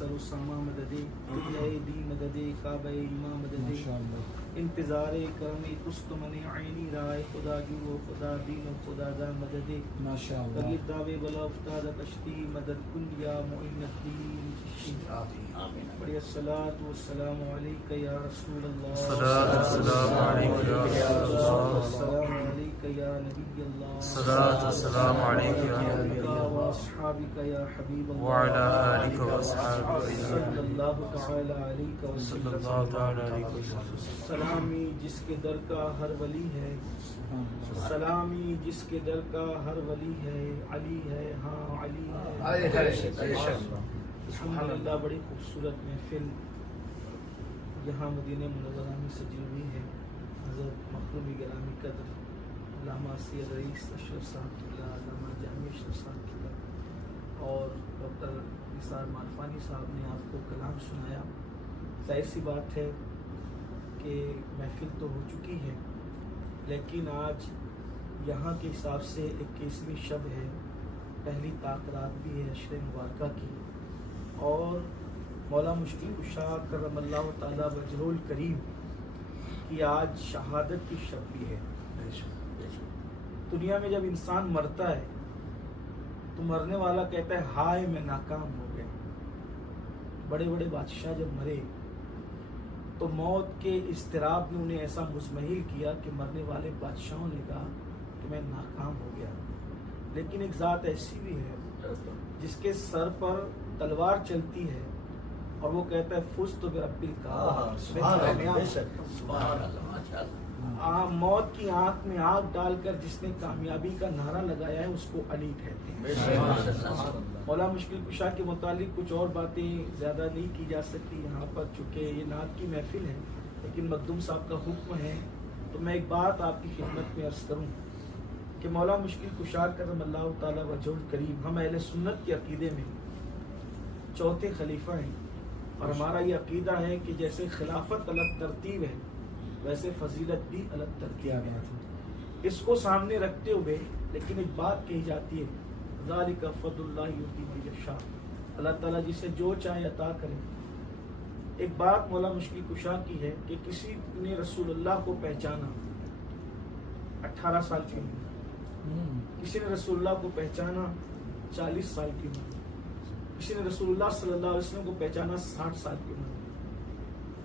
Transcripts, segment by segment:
سرسامہ مددے قبلہ دی مددے کعبہ امام مددے انتظار کرمی کست من عینی رائے خدا جو و خدا دین و خدا دا مددے بغیر دعوے بلا افتاد کشتی مدد کن یا معین الدین بڑی الصلاة والسلام علیکہ یا رسول اللہ السلام علیکہ یا رسول اللہ السلام علیکہ یا نبی اللہ السلام علیکہ یا نبی اللہ واصحابک یا حبیب اللہ وعلی آلک واصحابک صلی اللہ تعالی علیہ وسلم سلامی جس کے در کا ہر ولی ہے سلامی جس کے در کا ہر ولی ہے علی ہے ہاں علی ہے الحمدللہ بڑی خوبصورت محفل یہاں مدینہ منورہ میں سجی ہوئی ہے حضرت مخدوم گرامی قدر علامہ سید رئیس اشرف صاحب اللہ علامہ جامع اشرف صاحب اللہ اور ڈاکٹر نثار مالفانی صاحب نے آپ کو کلام سنایا. ظاہر سی بات ہے کہ محفل تو ہو چکی ہے لیکن آج یہاں کے حساب سے 21ویں شب ہے, پہلی تاخرات بھی ہے عشر مبارکہ کی, اور مولا مشکل کشا کرم اللہ تعالیٰ وجہ الکریم کی آج شہادت کی شب بھی ہے. دنیا میں جب انسان مرتا ہے تو مرنے والا کہتا ہے ہائے میں ناکام ہو گیا. بڑے بڑے بادشاہ جب مرے تو موت کے اضطراب نے انہیں ایسا مزمحل کیا کہ مرنے والے بادشاہوں نے کہا کہ میں ناکام ہو گیا. لیکن ایک ذات ایسی بھی ہے جس کے سر پر تلوار چلتی ہے اور وہ کہتا ہے فزت برب الکعبہ. موت کی آنکھ میں آنکھ ڈال کر جس نے کامیابی کا نعرہ لگایا ہے اس کو علی کہتے ہیں. مولا مشکل کشا کے متعلق کچھ اور باتیں زیادہ نہیں کی جا سکتی یہاں پر, چونکہ یہ نعت کی محفل ہے, لیکن مخدوم صاحب کا حکم ہے تو میں ایک بات آپ کی خدمت میں عرض کروں کہ مولا مشکل کشا کرم اللہ تعالیٰ وجہ الکریم ہم اہل سنت کے عقیدے میں چوتھے خلیفہ ہیں, اور ہمارا یہ عقیدہ ہے کہ جیسے خلافت الگ ترتیب ہے ویسے فضیلت بھی الگ ترتیب ہے. اس کو سامنے رکھتے ہوئے لیکن ایک بات کہی جاتی ہے ذالک فضل اللہ یؤتی من یشاء, اللہ تعالیٰ جسے جو چاہے عطا کرے. ایک بات مولا مشکل کشا کی ہے کہ کسی نے رسول اللہ کو پہچانا 18 سال کی عمر, کسی نے رسول اللہ کو پہچانا 40 سال کی عمر, کسی نے رسول اللہ صلی اللہ علیہ وسلم کو پہچانا 60 سال کی عمر.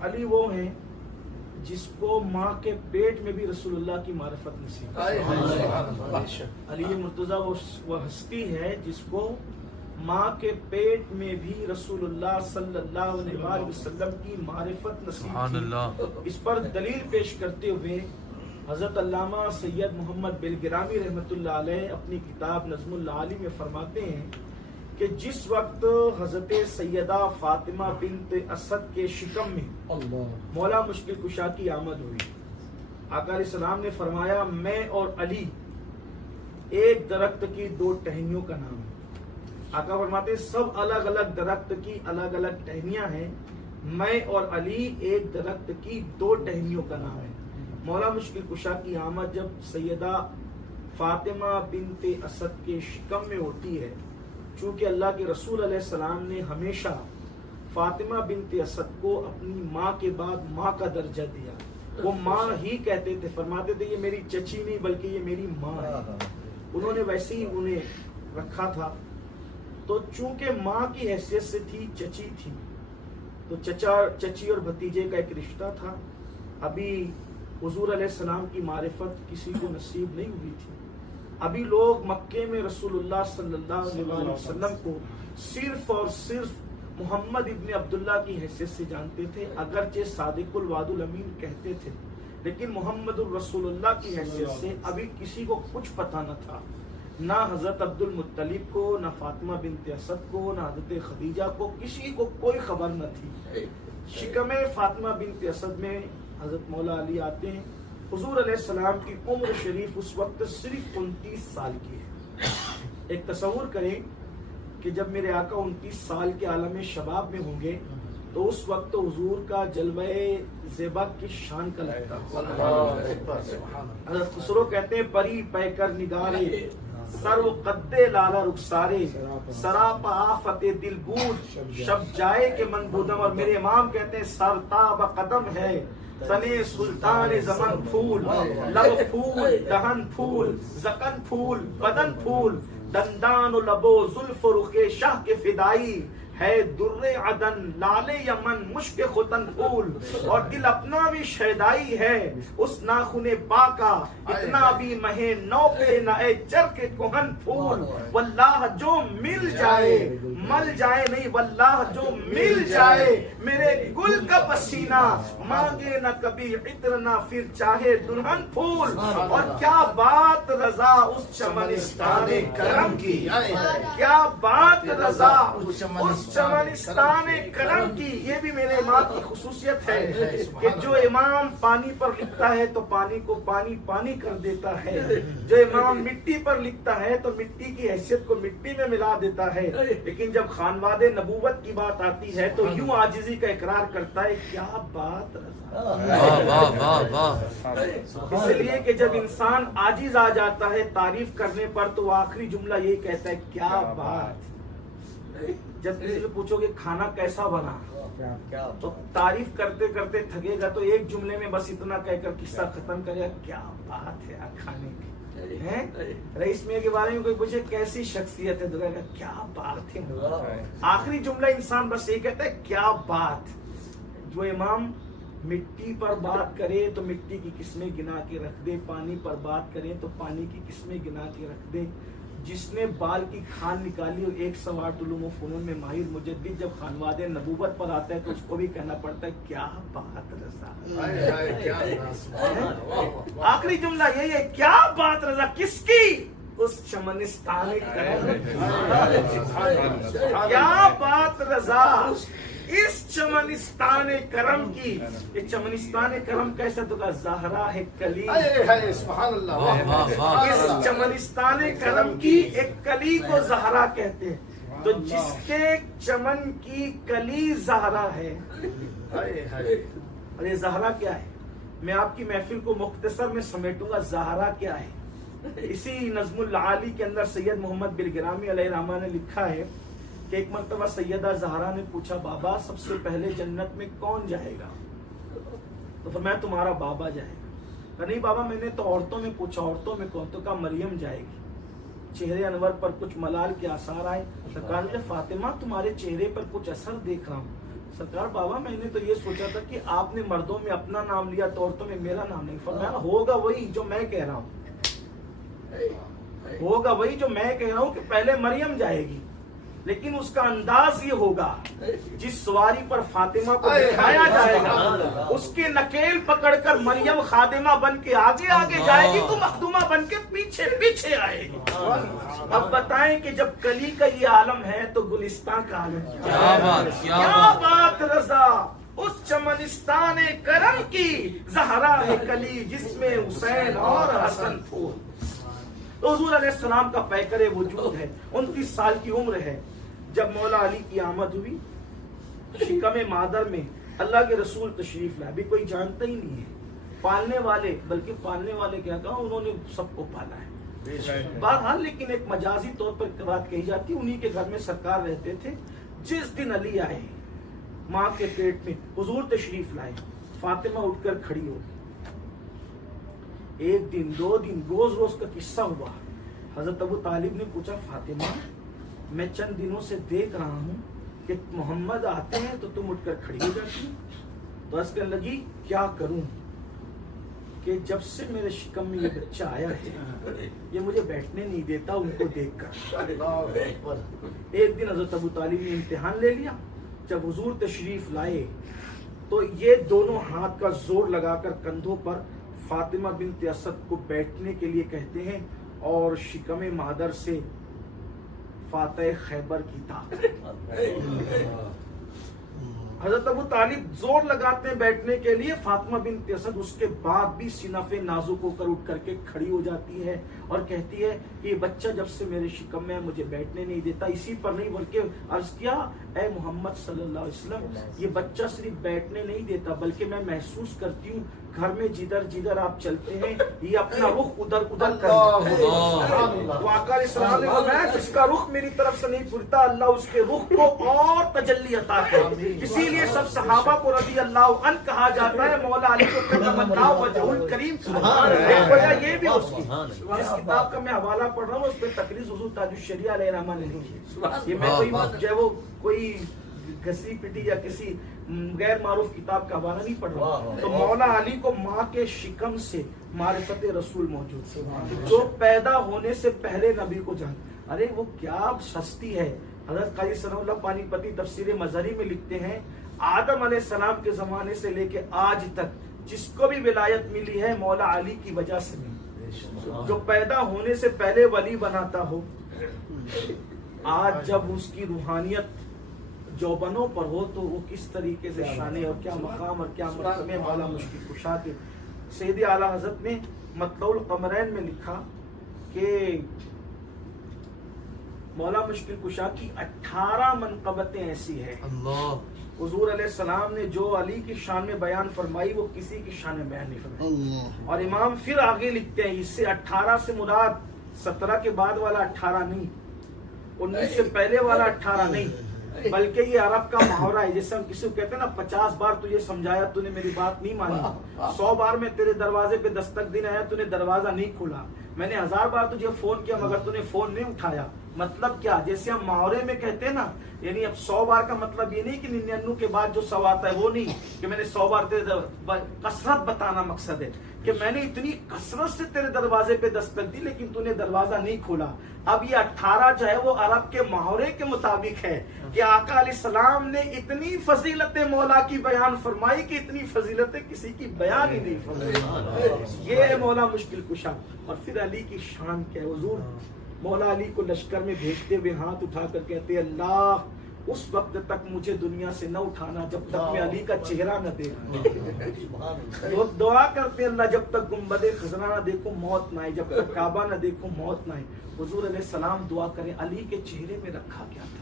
علی وہ ہیں جس کو ماں کے پیٹ میں بھی رسول اللہ کی معرفت نصیب. علی مرتضیٰ وہ ہستی ہے جس کو ماں کے پیٹ میں بھی رسول اللہ صلی اللہ علیہ وسلم کی معرفت نصیب تھی. اس پر دلیل پیش کرتے ہوئے حضرت علامہ سید محمد بلگرامی رحمۃ اللہ علیہ اپنی کتاب نظم العالی میں فرماتے ہیں کہ جس وقت حضرت سیدہ فاطمہ بنت اسد کے شکم میں مولا مشکل کشا کی آمد ہوئی, آقا علیہ السلام نے فرمایا میں اور علی ایک درخت کی 2 ٹہنیوں کا نام ہے. آقا فرماتے سب الگ الگ درخت کی الگ الگ ٹہنیاں ہیں, میں اور علی ایک درخت کی 2 ٹہنیوں کا نام ہے. مولا مشکل کشا کی آمد جب سیدہ فاطمہ بنت اسد کے شکم میں ہوتی ہے, چونکہ اللہ کے رسول علیہ السلام نے ہمیشہ فاطمہ بنت اسد کو اپنی ماں کے بعد ماں کا درجہ دیا. وہ ماں ہی کہتے تھے, فرماتے تھے یہ میری چچی نہیں بلکہ یہ میری ماں ہے. انہوں نے ویسے ہی انہیں رکھا تھا. تو چونکہ ماں کی حیثیت سے تھی, چچی تھی, تو چچی اور بھتیجے کا ایک رشتہ تھا. ابھی حضور علیہ السلام کی معرفت کسی کو نصیب نہیں ہوئی تھی. ابھی لوگ مکے میں رسول اللہ صلی اللہ علیہ وسلم کو صرف اور صرف محمد ابن عبداللہ کی حیثیت سے جانتے تھے, اگرچہ صادق الوعد الامین کہتے تھے, لیکن محمد الرسول اللہ کی حیثیت سے ابھی کسی کو کچھ پتہ نہ تھا. نہ حضرت عبد المطلب کو, نہ فاطمہ بنت اسد کو, نہ حضرت خدیجہ کو, کسی کو کوئی خبر نہ تھی. شکم فاطمہ بنت اسد میں حضرت مولا علی آتے ہیں. حضور علیہ السلام کی عمر شریف اس وقت صرف 29 سال کی ہے. ایک تصور کریں کہ جب میرے آقا 29 سال کے عالم شباب میں ہوں گے تو اس وقت حضور کا جلوہ زیبا کی شان کا لگتا. حضرت خسرو کہتے ہیں پری پے کر نگارے سرو قدے لالا رخسارے سراپا آفت دل بود شب جائے کہ من بودم. اور میرے امام کہتے ہیں سرتاب قدم ہے تنے سلطان زمن پھول لب پھول دہن پھول زکن پھول بدن پھول دندان و لبو زلف و رخ شاہ کے فدائی ہے در عدن لال یمن مشک ختن پھول. اور دل اپنا بھی شیدائی ہے اس ناخن پاکا اتنا بھی مہے نو پہ نئے چر کے کوہن پھول. واللہ جو مل جائے مل جائے نہیں واللہ جو مل جائے میرے گل کا پسینہ مانگے نہ کبھی عطر نہ پھر چاہے دلہن پھول. اور کیا بات رضا اس چمنستان کرم کی, کیا بات رضا اس چمنستان کرم کی. یہ بھی میرے امام کی خصوصیت ہے کہ جو امام پانی پر لکھتا ہے تو پانی کو پانی پانی کر دیتا ہے, جو امام مٹی پر لکھتا ہے تو مٹی کی حیثیت کو مٹی میں ملا دیتا ہے. لیکن جب خانواد نبوت کی بات آتی ہے تو یوں عاجزی کا اقرار کرتا ہے کیا بات رضا. اس لیے کہ جب انسان عاجز آ جاتا ہے تعریف کرنے پر تو وہ آخری جملہ یہی کہتا ہے کیا بات. جب کسی سے پوچھو کہ کھانا کیسا بنا تو تعریف کرتے کرتے تھکے گا تو ایک جملے میں بس اتنا کہہ کر قصہ ختم کرے گا کیا بات ہے کھانے کی. رئیس میاں کے بارے میں کوئی پوچھے کیسی شخصیت ہے تو کہے گا کیا بات ہے. آخری جملہ انسان بس یہ کہتا ہے کیا بات. جو امام مٹی پر بات کرے تو مٹی کی قسمیں گنا کے رکھ دے, پانی پر بات کرے تو پانی کی قسمیں گنا کے رکھ دے. جس نے بال کی کھان نکالی اور 108 علوم و فنون میں ماہر مجدد جب خانواد نبوت پر آتا ہے تو اس کو بھی کہنا پڑتا ہے کیا بات رضا. آخری جملہ یہی ہے کیا بات رضا کس کی, اس چمنستان کرم. کیا بات رضا اس چمنستان کرم کی. یہ چمنستان کرم کیسا تو کہا زہرا ہے کلی. اس چمنستان کرم کی ایک کلی کو زہرا کہتے ہیں. تو جس کے چمن کی کلی زہرا ہے. اور یہ زہرا کیا ہے, میں آپ کی محفل کو مختصر میں سمیٹوں گا. زہرا کیا ہے, اسی نظم العالی کے اندر سید محمد بالگرامی علیہ الرحمہ نے لکھا ہے کہ ایک مرتبہ سیدہ زہرا نے پوچھا بابا سب سے پہلے جنت میں کون جائے گا, تو فرمایا تمہارا بابا جائے گا. نہیں بابا میں نے تو عورتوں میں پوچھا عورتوں میں کون, تو کہا مریم جائے گی. چہرے انور پر کچھ ملال کے آثار آئے. سرکار نے فاطمہ تمہارے چہرے پر کچھ اثر دیکھ رہا ہوں. سرکار بابا میں نے تو یہ سوچا تھا کہ آپ نے مردوں میں اپنا نام لیا تو عورتوں میں میرا نام نہیں. فرمایا ہوگا وہی جو میں کہہ رہا ہوں, ہوگا وہی جو میں کہہ رہا ہوں کہ پہلے مریم جائے گی, لیکن اس کا انداز یہ ہوگا جس سواری پر فاطمہ کو بٹھایا جائے گا اس کے نکیل پکڑ کر مریم خادمہ بن کے آگے آگے جائے گی تو مخدومہ بن کے پیچھے پیچھے آئے گی. اب بتائیں کہ جب کلی کا یہ عالم ہے تو گلستان کا عالم کیا بات رضا اس چمنستان کرم کی. زہرا ہے کلی جس میں حسین اور حسن پھول. تو حضور علیہ السلام کا پیکر وجود ہے, 29 سال کی عمر ہے. جب مولا علی کی آمد ہوئی شکم مادر میں اللہ کے رسول تشریف لائے. ابھی کوئی جانتا ہی نہیں ہے, پالنے والے بلکہ پالنے والے کیا کہا انہوں نے سب کو پالا ہے بہرحال. لیکن ایک مجازی طور پر بات کہی جاتی, انہی کے گھر میں سرکار رہتے تھے. جس دن علی آئے ماں کے پیٹ میں حضور تشریف لائے, فاطمہ اٹھ کر کھڑی ہو گئی. ایک دن 2 دن روز روز کا قصہ ہوا. حضرت ابو طالب نے پوچھا فاطمہ میں چند دنوں سے دیکھ رہا ہوں کہ محمد آتے ہیں تو تم اٹھ کر کھڑی ہو جاتی. تو عرض کرنے لگی کیا کروں کہ جب سے میرے شکم میں یہ بچہ آیا ہے یہ مجھے بیٹھنے نہیں دیتا ان کو دیکھ کر. ایک دن حضرت ابو طالب نے امتحان لے لیا. جب حضور تشریف لائے تو یہ دونوں ہاتھ کا زور لگا کر کندھوں پر فاطمہ بنت اسد کو بیٹھنے کے لیے کہتے ہیں اور شکم مادر سے فاتح خیبر کی طاقت. حضرت ابو طالب زور لگاتے ہیں بیٹھنے کے لیے, فاطمہ بنت اسد اس کے بعد بھی سینہ نازک ہو کر اٹھ کر کے کھڑی ہو جاتی ہے اور کہتی ہے کہ یہ بچہ جب سے میرے شکم میں مجھے بیٹھنے نہیں دیتا. اسی پر نہیں بلکہ عرض کیا اے محمد صلی اللہ علیہ وسلم یہ بچہ صرف بیٹھنے نہیں دیتا بلکہ میں محسوس کرتی ہوں گھر میں جدھر جدھر آپ چلتے ہیں یہ اپنا رخ ادھر ادھر کرتا ہے. تو آقا علیہ السلام نے فرمایا جس کا رخ میری طرف سے نہیں پھرتا اللہ اس کے رخ کو اور تجلی عطا کرے. اسی لیے سب صحابہ کو رضی اللہ عنہ کہا جاتا ہے. مولا علی کو کرم اللہ وجہ الکریم. یہ بھی اس کی جس کتاب کا میں حوالہ پڑھ رہا ہوں اس پہ تقریر حضور تاج الشریعہ علیہ الرحمہ نے لکھی. یہ میں کوئی جو ہے وہ کوئی گھسی پٹی یا کسی غیر معروف کتاب کا حوالہ نہیں پڑھ رہا. تو مولا علی کو ماں کے شکم سے معرفت رسول موجود تھی جو پیدا ہونے سے پہلے نبی کو جان. ارے وہ کیا ہستی ہے. حضرت قاری ثناء اللہ پانی پتی تفسیر مظہری میں لکھتے ہیں آدم علیہ السلام کے زمانے سے لے کے آج تک جس کو بھی ولایت ملی ہے مولا علی کی وجہ سے ملی. جو پیدا ہونے سے پہلے ولی بناتا ہو آج جب اس کی روحانیت جوبنوں پر ہو تو وہ کس طریقے سے شانے اور کیا مقام اور کیا مرتبے مولا مشکل کشا کے. سید اعلیٰ حضرت نے مطلع القمرین میں لکھا کہ مولا مشکل کشا کی 18 منقبتیں ایسی ہیں حضور علیہ السلام نے جو علی کی شان میں بیان فرمائی وہ کسی کی شان میں بیان نہیں فرمائی. اور امام پھر آگے لکھتے ہیں اس سے 18 سے مراد 17 کے بعد والا 18 نہیں 19 سے پہلے والا 18 نہیں بلکہ یہ عرب کا محاورہ ہے. جیسے ہم کسی کو کہتے ہیں نا 50 بار تجھے سمجھایا تو نے میری بات نہیں مانی, 100 بار میں تیرے دروازے پہ دستک دینے آیا تو نے دروازہ نہیں کھولا, میں نے 1000 بار تجھے فون کیا مگر تو نے فون نہیں اٹھایا. مطلب کیا جیسے ہم محاورے میں کہتے ہیں نا یعنی اب 100 بار کا مطلب یہ نہیں کہ 99 کے بعد جو 100 آتا ہے وہ نہیں کہ میں نے 100 بار تیرے کثرت بتانا مقصد ہے کہ میں نے اتنی کثرت سے تیرے دروازے پہ دستک دی لیکن تو نے دروازہ نہیں کھولا. اب یہ 18 جو ہے وہ عرب کے محاورے کے مطابق ہے کہ آقا علیہ السلام نے اتنی فضیلتیں مولا کی بیان فرمائی کہ اتنی فضیلتیں کسی کی بیان ہی نہیں فرمائی. یہ ہے مولا مشکل کشا. اور پھر علی کی شان کیا ہے. حضور مولا علی کو لشکر میں بھیجتے ہوئے ہاتھ اٹھا کر کہتے اللہ اس وقت تک مجھے دنیا سے نہ اٹھانا جب تک میں علی کا چہرہ نہ دیکھوں. وہ دعا کرتے اللہ جب تک گنبد خزرہ نہ دیکھوں موت نہ آئے, جب تک کعبہ نہ دیکھوں موت نہ آئے. حضور علیہ السلام دعا کریں علی کے چہرے میں رکھا کیا تھا,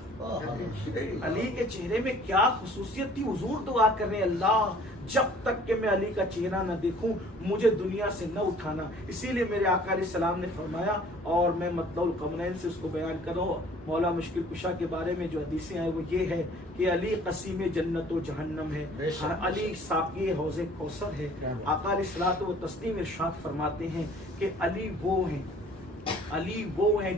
علی کے چہرے میں کیا خصوصیت تھی. حضور دعا کریں اللہ جب تک کہ میں علی کا چہرہ نہ دیکھوں مجھے دنیا سے نہ اٹھانا. اسی لیے میرے آقا علیہ السلام نے فرمایا اور میں مطلع القمرین سے اس کو بیان کروں مولا مشکل کشا کے بارے میں جو حدیثیں آئے وہ یہ ہے کہ علی قسیم جنت و جہنم ہے, علی ساقی حوض کوثر ہے. آقا علیہ الصلوۃ و تسلیم ارشاد فرماتے ہیں کہ علی وہ ہیں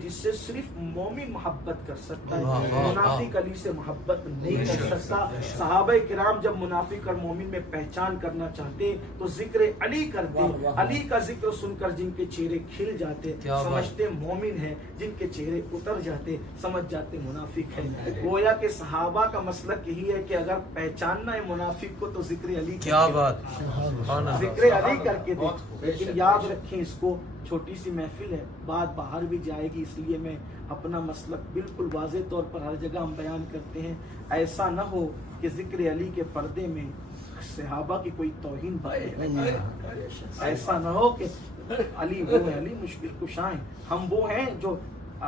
جس سے صرف مومن محبت کر سکتا ہے, منافق علی سے محبت نہیں کر سکتا. صحابہ کرام جب منافق اور مومن میں پہچان کرنا چاہتے تو ذکر علی کرتے, علی کا ذکر سن کر جن کے چہرے کھل جاتے سمجھتے مومن ہیں, جن کے چہرے اتر جاتے سمجھ جاتے منافق ہیں. گویا کہ صحابہ کا مسلک یہی ہے کہ اگر پہچاننا ہے منافق کو تو ذکر علی, کیا بات, ذکر علی کر کے دے. لیکن یاد رکھیں اس کو چھوٹی سی محفل ہے بات باہر بھی جائے گی اس لیے میں اپنا مسلک بالکل واضح طور پر ہر جگہ ہم بیان کرتے ہیں. ایسا نہ ہو کہ ذکر علی کے پردے میں صحابہ کی کوئی توہین بنے, ایسا نہ ہو کہ علی وہ ہیں, علی مشکل کشا ہیں, ہم وہ ہیں جو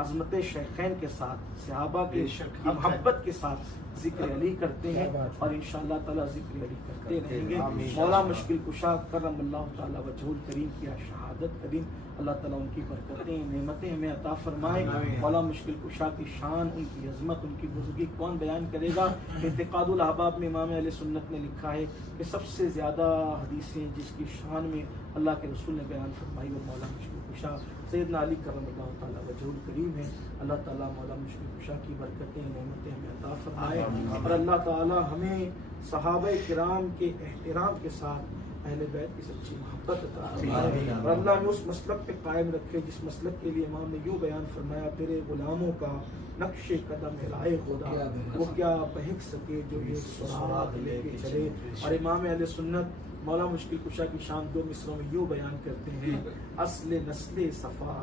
عظمت شیخین کے ساتھ صحابہ کے محبت کے ساتھ ذکر علی کرتے ہیں اور انشاءاللہ تعالی ذکر علی کرتے رہیں گے. مولا مشکل کشا کرم اللہ تعالی وجہ الکریم کی شہادت کریم اللہ تعالیٰ ان کی برکتیں نعمتیں ہمیں عطا فرمائے. مولا مشکل کشا کی شان, ان کی عظمت, ان کی بزرگی کون بیان کرے گا. اعتقاد الاحباب میں امام اہل سنت نے لکھا ہے کہ سب سے زیادہ حدیثیں جس کی شان میں اللہ کے رسول نے بیان فرمائی وہ مولا مشکل کشا سیدنا علی کرم اللہ تعالیٰ وجہ الکریم ہے. اللہ تعالیٰ مولا مشکل کشا کی برکتیں نعمتیں ہمیں عطا فرمائے اور اللہ تعالیٰ ہمیں صحابہ کرام کے احترام کے ساتھ اہل بیت کی سچی محبت عطا فرمائے اور اللہ ہمیں اس مسلک پہ قائم رکھے جس مسلک کے لیے امام نے یوں بیان فرمایا تیرے غلاموں کا نقش قدم رائے خدا وہ کیا بہک سکے جو یہ سراغ لے کے چلے. اور امام اہل سنت مولا مشکل کشا کی شان 2 مصروں میں یوں بیان کرتے ہیں اصل نسل صفا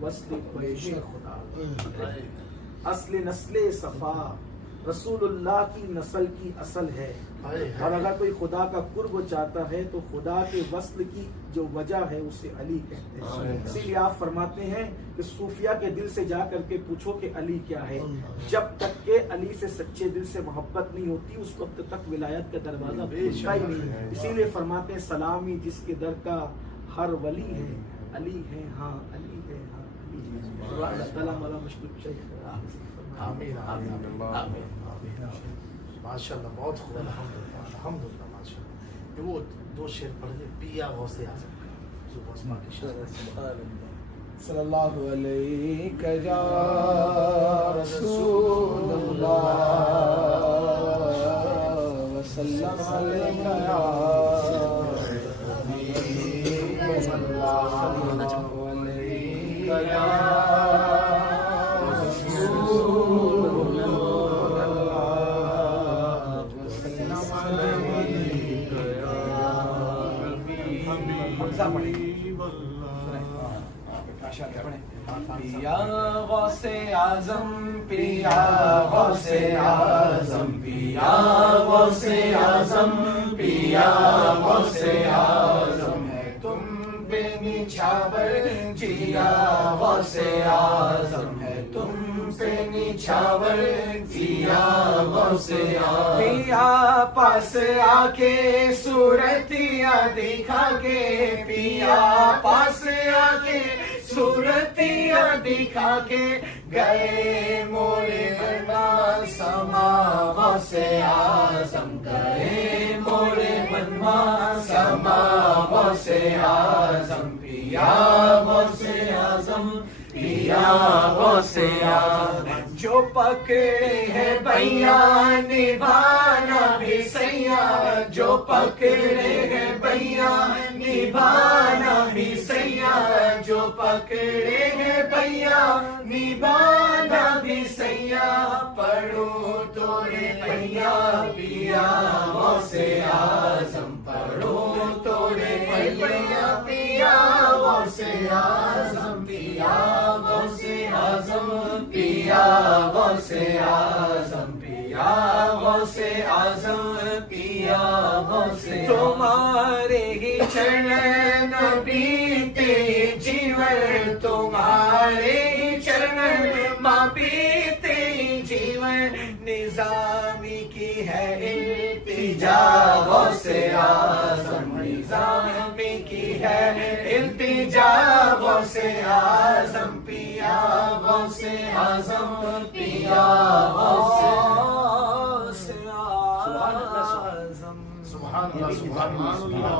وصل خدا, اصل نسل صفا رسول اللہ کی نسل کی اصل ہے، اور اگر کوئی خدا کا قرب چاہتا ہے تو خدا کے وصل کی جو وجہ ہے اسے علی کہتے ہیں۔ اسی لیے آپ فرماتے ہیں کہ صوفیہ کے دل سے جا کر کے پوچھو کہ علی کیا ہے، جب تک کہ علی سے سچے دل سے محبت نہیں ہوتی اس وقت تک ولایت کا دروازہ کھلتا ہی نہیں۔ اسی لیے فرماتے ہیں سلامی جس کے در کا ہر ولی ہے، علی ہے ہاں علی ہے ہاں علی ہے۔ اللہ تعالیٰ مولا مشکل کشائی کرے۔ آمین آمین آمین ماشاء اللہ، بہت خوب، الحمدللہ الحمدللہ ماشاء اللہ۔ یہ وہ دو شعر پڑھ دے پیا غوث اعظم کا جو غوث پاک کی شان ہے۔ صلی اللہ علیہ یا رسول اللہ وسلم علیہ یا حبیب اللہ علیہ یا رسول اللہ وسلم علیہ یا حبیب پیا غوث اعظم پیا غوث اعظم پیا غوث اعظم پیا غوث اعظم ہے تم بے نچھاور جیا غوث اعظم ہے تم بے نچھاور جیا غوث اعظم پیا پاس آ کے صورتیاں دکھا کے پیا پاس آ کے صورتیاں دکھا کے گئے مورے بنا سما غوث اعظم گئے مورے بنا سما غوث اعظم پیا غوث اعظم پیا غوث اعظم جو پکڑے ہے بھیا نبھانا بھی سیاں جو پکڑے ہے بھیا نبھانا بھی سیاں جو پکڑے ہے بھیا نبھانا بھی سیاں پڑھو توڑے بھیا پیا غوث اعظم پڑھو توڑے بھیا پیا غوث اعظم پیا غوث اعظم پیا غوث اعظم پیا غوث اعظم پیا غوث تمہارے ہی چرن بیتے جیون تمہارے ہی چرن ماں بیتے جیون نظامی کی ہے التجا غوث اعظم نظامی کی ہے التجا غوث اعظم پیا غوث اعظم پیا غوث اعظم سبحان اللہ سبحان اللہ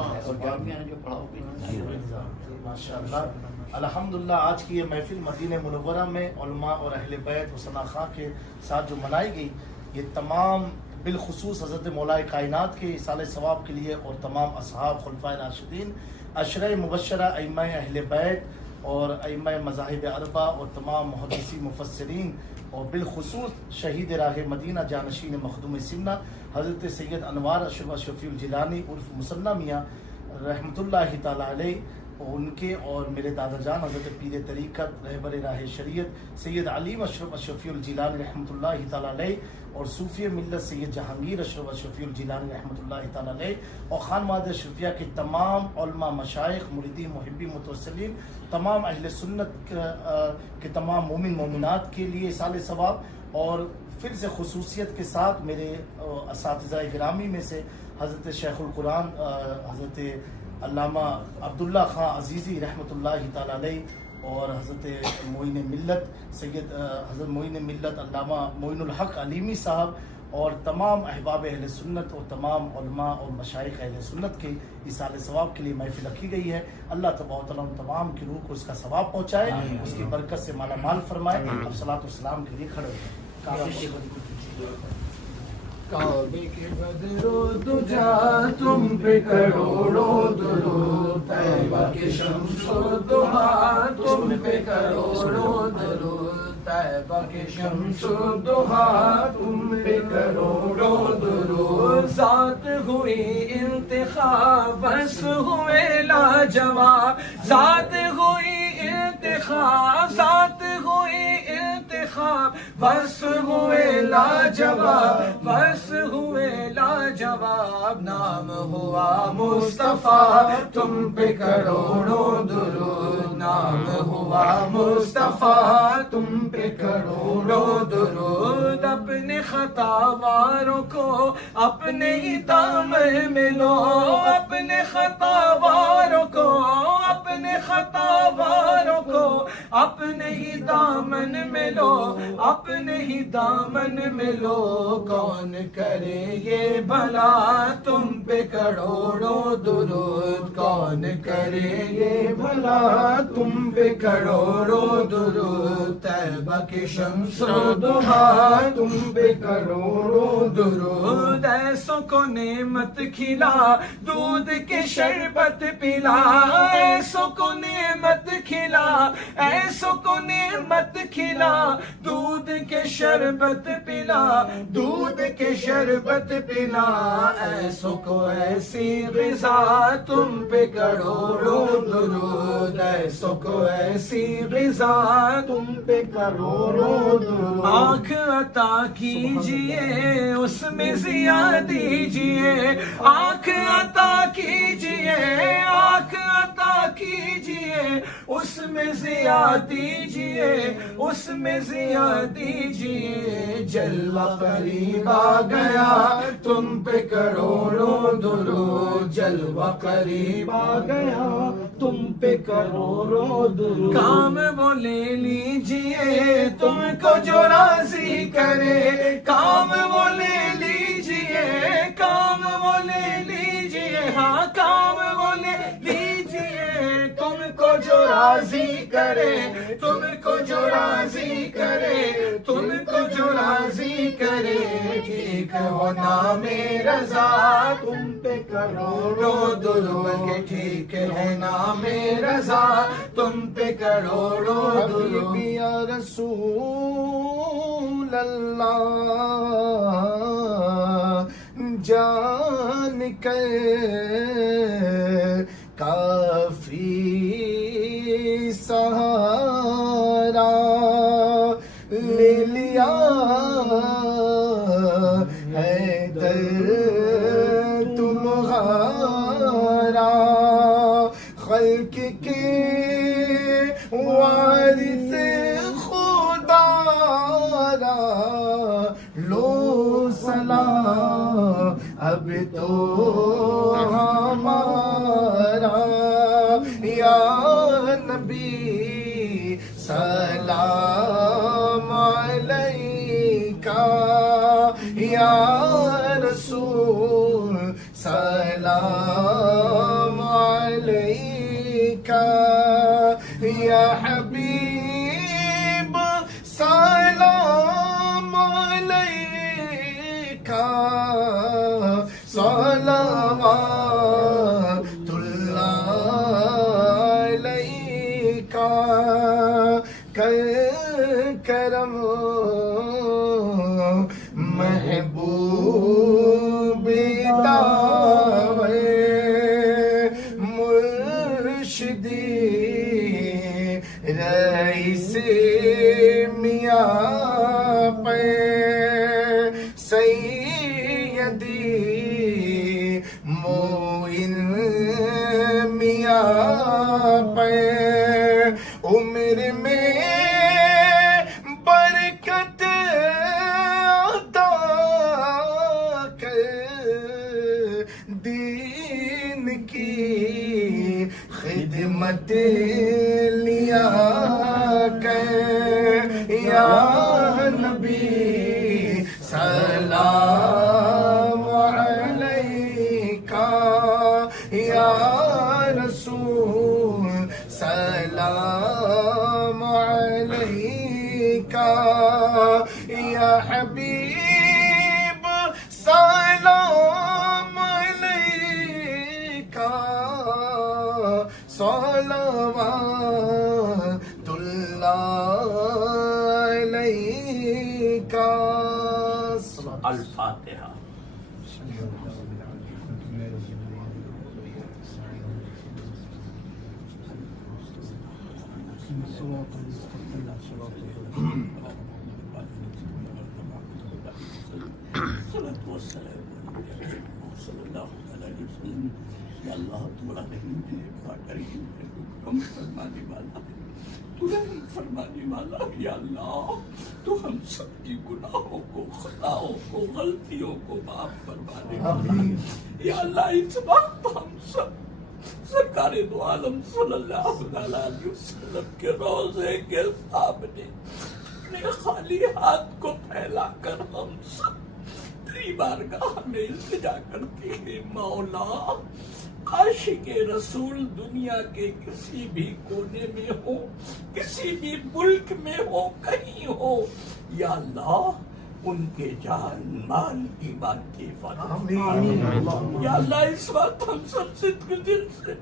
ماشاء اللہ الحمدللہ۔ آج کی یہ محفل مدینہ منورہ میں علماء اور اہل بیت و ثنا خاں کے ساتھ جو منائی گئی، یہ تمام بالخصوص حضرت مولا کائنات کے ایصال ثواب کے لیے اور تمام اصحاب خلفائے راشدین عشرہ مبشرہ ائمہ اہل بیت اور ائمہ مذاہب اربعہ اور تمام محدثین مفسرین اور بالخصوص شہید راہ مدینہ جانشین مخدوم سمنہ حضرت سید انوار اشرف اشرفی الجیلانی عرف مصنع میاں رحمۃ اللہ تعالیٰ علیہ، ان کے اور میرے دادا جان حضرت پیر طریقت رہبر راہ شریعت سید علیم اشرف اشرفی الجیلانی رحمۃ اللہ تعالیٰ علیہ، اور صوفی ملت سید جہانگیر اشرف اشرفی الجیلانی رحمۃ اللہ تعالیٰ علیہ، اور خان مہاد اشرفیہ کے تمام علماء مشائخ مریدین محبین متوسلین، تمام اہل سنت کے تمام مومن مومنات کے لیے ایصال ثواب، اور پھر سے خصوصیت کے ساتھ میرے اساتذہ گرامی میں سے حضرت شیخ القرآن حضرت علامہ عبداللہ خان عزیزی رحمۃ اللہ تعالیٰ علیہ، اور حضرت معین ملت سید حضرت معین ملت علامہ معین الحق علیمی صاحب، اور تمام احباب اہل سنت اور تمام علماء اور مشائخ اہل سنت کے ایصال ثواب کے لیے محفل رکھی گئی ہے۔ اللہ تبارک و تعالیٰ تمام کی روح کو اس کا ثواب پہنچائے، اس کی برکت سے مالا مال فرمائے۔ اب صلاۃ والسلام کے لیے کھڑے ہوئے کعبے کے بدر و دجا تم پہ کروڑوں درود، طیبہ کے شمس و ضحا تم پہ کروڑوں درود، طیبہ کے شمس و ضحا تم پہ کروڑوں درود، ذات ہوئی انتخاب بس ہوئے لاجواب، ذات ہوئی انتخاب ذات ہوئی انتخاب بس ہوئے لاجواب، بس ہوئے لاجواب، نام ہوا مصطفیٰ تم پہ کروڑوں درود، نام ہوا مصطفیٰ تم پہ کروڑوں درود، اپنے خطا واروں کو اپنے ہی دامن میں لو، اپنے خطا واروں کو اپنے خطا واروں کو اپنے ہی دامن میں لو، اپنے ہی دامن میں لو، کون کرے یہ بھلا تم پہ کروڑوں درود، کون کرے یہ بھلا تم پہ کروڑوں درود، طیبہ کی شمس و ضحا تم پہ کروڑوں درود، ایسوں کو نعمت کھلا دودھ کے شربت پلا، ایسوں کو نعمت کھلا، ایسوں کو نعمت کھلا، دودھ کے شربت پلا، دودھ کے شربت پلا، ایسوں کو ایسی غذا تم پہ کروڑوں درود، ایسوں کو ایسی غذا تم پہ کروڑوں درود، آنکھ عطا کیجئے اس میں ضیا دیجئے، آنکھ عطا کیجئے، آنکھ عطا کیجئے، اس میں ضیا دیجئے، اس میں ضیا دیجئے، جلوہ قریب آ گیا تم پہ کروڑوں درود، جلوہ قریب آ گیا تم پہ کروڑوں درود، کام وہ لے لیجئے تم کو جو راضی کرے، کام وہ لے لیجئے، کام وہ لے لیجئے، ہاں کام وہ لے لیجئے، تم کو جو راضی کرے، تم کو جو راضی کرے، تم کو جو راضی کرے، ٹھیک ہو نام رضا تم پہ کروڑوں درود، کہ ٹھیک ہے نام رضا تم پہ کروڑوں درود، یا رسول اللہ جان کر کافی سہارا لے لیا ہے در تمہارا، خلق کے وارث خدا را لو سلام اب تو ہمارا، یا نبی سلام علیکہ، یا رسول سلام علیکہ، یا حبیب سلام علیکہ، صلوات اللہ علیکہ، کر کرم محبوب داوے مرشدی رئیس میاں پہ سیدی معین میاں پہ عمر میں برکت عطا کر دین کی خدمت لیا کر، یا نبی سلام علیکہ، یا رسول سلام علیکہ، یا حبیب سلام علیکہ، صلوات اللہ علیکہ، الفاتحہ۔ صراط المستقيم صراط الذين أنعمت عليهم صلوات و سلام صلی اللہ علیہ وسلم. یا اللہ تو بڑا رحیم ہے، بڑا کریم ہے، ہم فرمانے والا ہے، تو رحم فرمانے والا. یا اللہ تو ہم سب کی گناہوں کو، خطاؤں کو، غلطیوں کو معاف فرمانے والا ہے. یا اللہ اس وقت ہم سب سرکار دو عالم صلی اللہ علیہ وسلم کے روضے کے سامنے اپنے خالی ہاتھ کو پھیلا کر ہم سب تیری بارگاہ میں التجا کرتے ہیں. مولا عاشق رسول دنیا کے کسی بھی کونے میں ہو، کسی بھی ملک میں ہو، کہیں ہو، یا اللہ ان کے جان مال ایمان کی حفاظت. یا اللہ اس وقت ہم سب صدق دل سے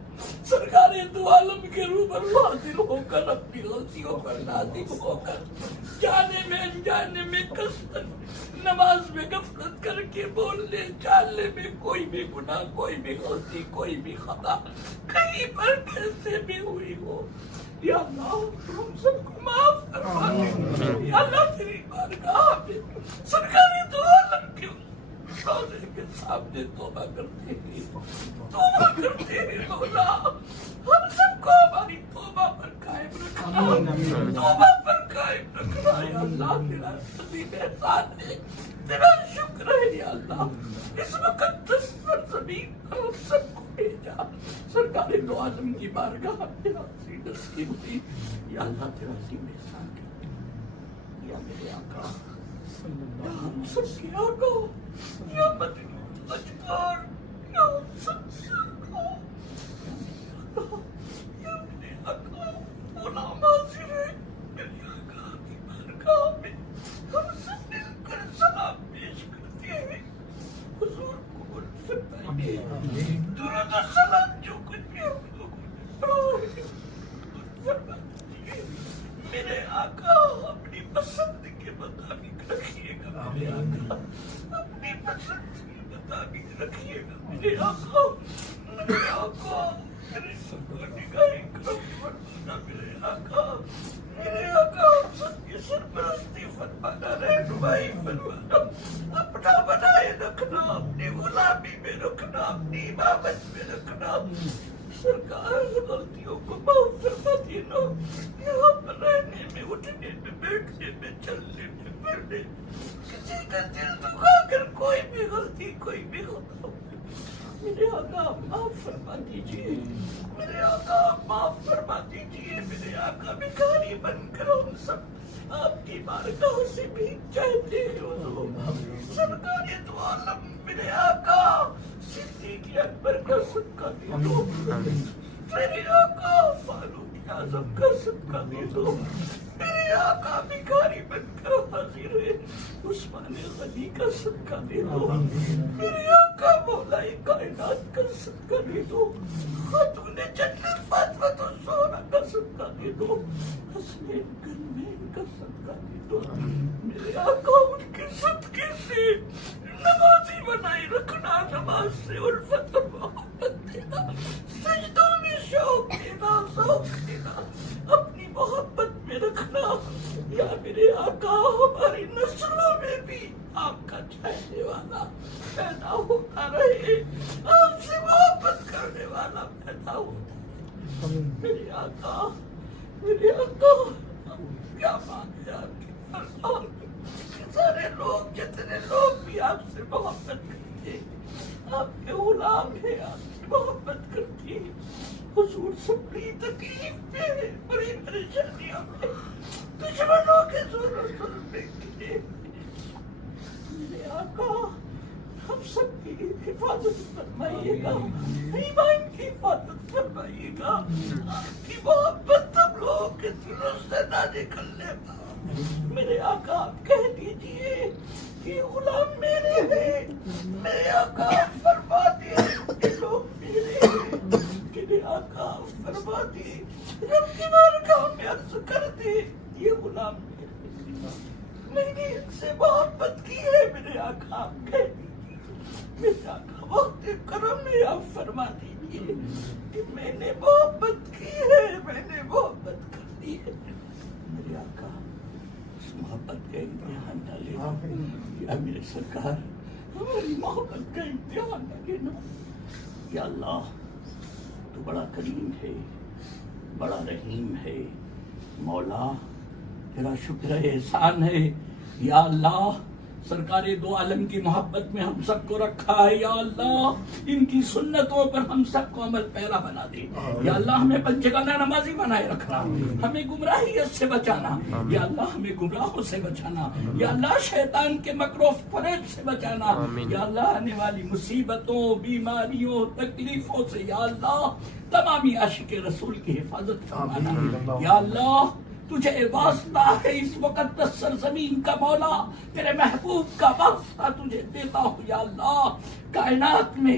سرکار دو عالم کے روبرو حاضر ہو کر اپنی غلطیوں پر نادم ہو کر جانے میں انجانے میں قصدن نماز میں غفلت کر کے بولنے چالنے میں کوئی بھی گناہ، کوئی بھی غلطی، کوئی بھی خطا کہیں پر کیسے بھی ہوئی ہو، یا اللہ تم سب کو معاف فرما دے. یا اللہ تیری بارگاہ میں سرکار دو عالم کے روضے کے سامنے توبہ کرتے ہیں، توبہ کرتے ہیں. مولا ہم سب کو ہماری توبہ پر قائم رکھنا، توبہ پر قائم رکھنا. یا اللہ تیرا عظیم احسان ہے، تیرا شکر ہے. یا اللہ اس مقدس سرزمین پر ہم سب کو بھیجا، سرکار دو عالم کی بارگاہ میں حاضری نصیب ہوئی. یا اللہ تیرا عظیم احسان ہے. یا میرے آقا، یا ہم سب کے آقا، یا مدنی اجبار، یا ہم سب سے آقا، یا میرے آقا غلام حاضر ہے. میرے آقا کی بارگاہ میں ہم سب مل کر سلام پیش کرتے ہیں. حضور قبول فرمائیے. درود و سلام جو کچھ بھی ہم لوگوں نے پڑھا ہے میرے آقا اپنی پسند کے مطابق رکھیے گا. میرے آقا اپنی پسند کے مطابق رکھیے گا. میرے آقا، میرے آقا میرے سب کو نگاہ کرم فرمانا. میرے آقا، میرے آقا سب کی سرپرستی فرمانا، رہنمائی فرمانا، اپنا بنائے رکھنا، اپنی غلامی میں رکھنا، اپنی امامت میں رکھنا. سرکار غلطیوں کو معاف فرما دینا. یہاں پر رہنے میں، اٹھنے میں، بیٹھنے میں، چلنے میں، پڑھنے کسی کا دل دکھا کر کوئی بھی غلطی، کوئی بھی خطا میرے آقا معاف فرما دیجیے. میرے آقا معاف فرما دیجیے. میرے آقا بھکاری بن کر ہم سب آپ کی بارگاہ سے بھی چاہتے ہیں. حضور سرکار دو عالم میرے آقا صدیق اکبر کا صدقہ دے دو. میرے آقا فاروق اعظم کا صدقہ دے دو. میرے آقا بھکاری بن کر حاضر ہے، عثمان غنی کا صدقہ دے دو. میرے آقا مولا کائنات کا صدقہ دے دو. خاتون جنت فاطمہ الزہرا کا صدقہ دے دو. حسنین کرنین کا صدقہ دے دو. میرے آقا ان کے صدقے سے نمازی بنائے رکھنا، نماز سے الفت اور محبت دینا، سجدوں میں شوق دینا، ذوق دینا، اپنی محبت میں رکھنا. یا میرے آقا ہماری نسلوں میں بھی آپ کا چاہنے والا پیدا ہوتا رہے، آپ سے محبت کرنے والا پیدا ہوتا رہے. میرے آقا، میرے آقا کیا بات ہے آپ کی بارگاہ میں. سارے لوگ، جتنے لوگ بھی آپ سے محبت کرتے ہیں، آپ کے غلام ہیں، آپ سے محبت کرتے ہیں. حضور سب بڑی تکلیف میں ہے، بڑی پریشانیوں میں، دشمنوں کے زور و ظلم میں گرے. میرے آقا ہم سب کی حفاظت فرمائیے گا، ایمان کی حفاظت فرمائیے گا. آپ کی محبت ہم لوگوں کے دلوں سے نہ نکلنے پا. میرے آقا آپ کہہ دیجئے کہ غلام میرے ہیں. میرے آقا فرما دیے کہ لوگ میرے ہیں. میرے آقا فرما دیے، رب کی بارگاہ میں عرض کر دے یہ غلام میرے ہیں، میں نے ان سے محبت کی ہے. میرے آقا آپ کہہ دیجئے. میرے آقا وقت کرم میں آپ فرما دیجئے کہ میں نے محبت کی ہے، میں نے محبت کر دی ہے. میرے آقا محبت کا امتحان نہ لینا یا میرے سرکار ہماری محبت کا امتحان نہ لینا یا اللہ تو بڑا کریم ہے بڑا رحیم ہے مولا تیرا شکر احسان ہے یا اللہ سرکار دو عالم کی محبت میں ہم سب کو رکھا ہے یا اللہ ان کی سنتوں پر ہم سب کو عمل پیرا بنا دے یا اللہ ہمیں پنجگانہ نمازی بنائے رکھنا ہمیں گمراہیت سے بچانا یا اللہ ہمیں گمراہوں سے بچانا یا اللہ شیطان کے مکر و فریب سے بچانا یا اللہ آنے والی مصیبتوں بیماریوں تکلیفوں سے یا اللہ تمامی عاشق رسول کی حفاظت فرمانا یا اللہ تجھے واسطہ ہے اس مقدس سرزمین کا مولا تیرے محبوب کا واسطہ تجھے دیتا ہوں یا اللہ کائنات میں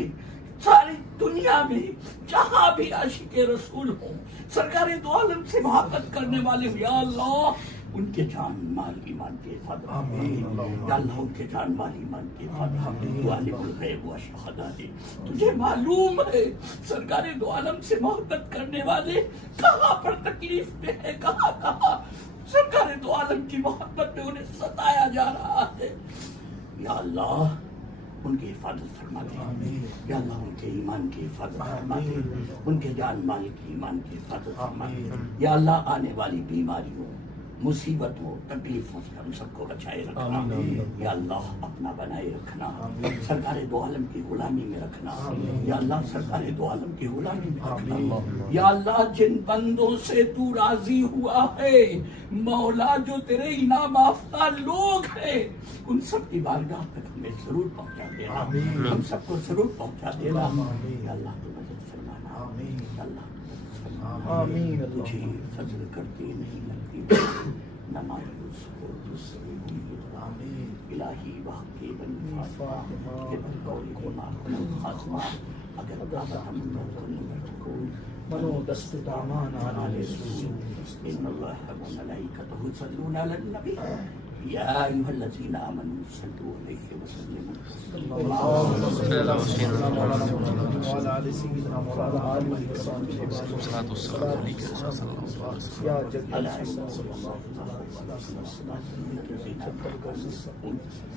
ساری دنیا میں جہاں بھی عاشق رسول ہوں سرکار دو عالم سے محبت کرنے والے یا اللہ ان کے جان مال ایمان کی حفاظت یا اللہ ان کے جان مال ایمان کی حفاظت تو عالم الغیب و شہادہ دے تجھے معلوم ہے سرکار دو عالم سے محبت کرنے والے کہاں پر تکلیف میں ہے کہاں کہاں سرکار دو عالم کی محبت میں انہیں ستایا جا رہا ہے یا اللہ ان کی حفاظت فرما دے یا اللہ ان کے ایمان کی حفاظت فرما دے ان کے جان مال کی ایمان کی حفاظت فرما دے یا اللہ آنے والی بیماریوں مصیبتوں تکلیفوں سے ہم سب کو بچائے رکھنا یا اللہ اپنا بنائے رکھنا سرکار دو عالم کی غلامی میں رکھنا یا اللہ سرکار دو عالم کی غلامی میں رکھنا یا اللہ جن بندوں سے تو راضی ہوا ہے مولا جو تیرے انعام یافتہ لوگ ہیں ان سب کی بارگاہ تک ہمیں ضرور پہنچا دینا ہم سب کو ضرور پہنچا دینا یا اللہ تو مدد فرمانا یا اللہ آمین تجھے فضل کرتے نہیں لگتی نہ مایوس ہو تجھ سے امید الہی وقت کے بنی فاطمہ کے بلقول گناہ کنم خاتمہ اگر دعوت ہم کنی بچکو منو دست دامان آل رسول ان اللہ و ملائکتہ یصلون علی النبی یا ایھا الذین آمنوا صلوا علیہ وسلموا اللهم صل على سيدنا محمد وعلى ال سيدنا محمد وعلى اله وصحبه والصلاة والسلام عليك يا رسول الله يا جل صلى الله عليه وسلم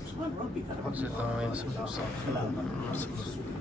سبحان ربك رب العزة عما يصفون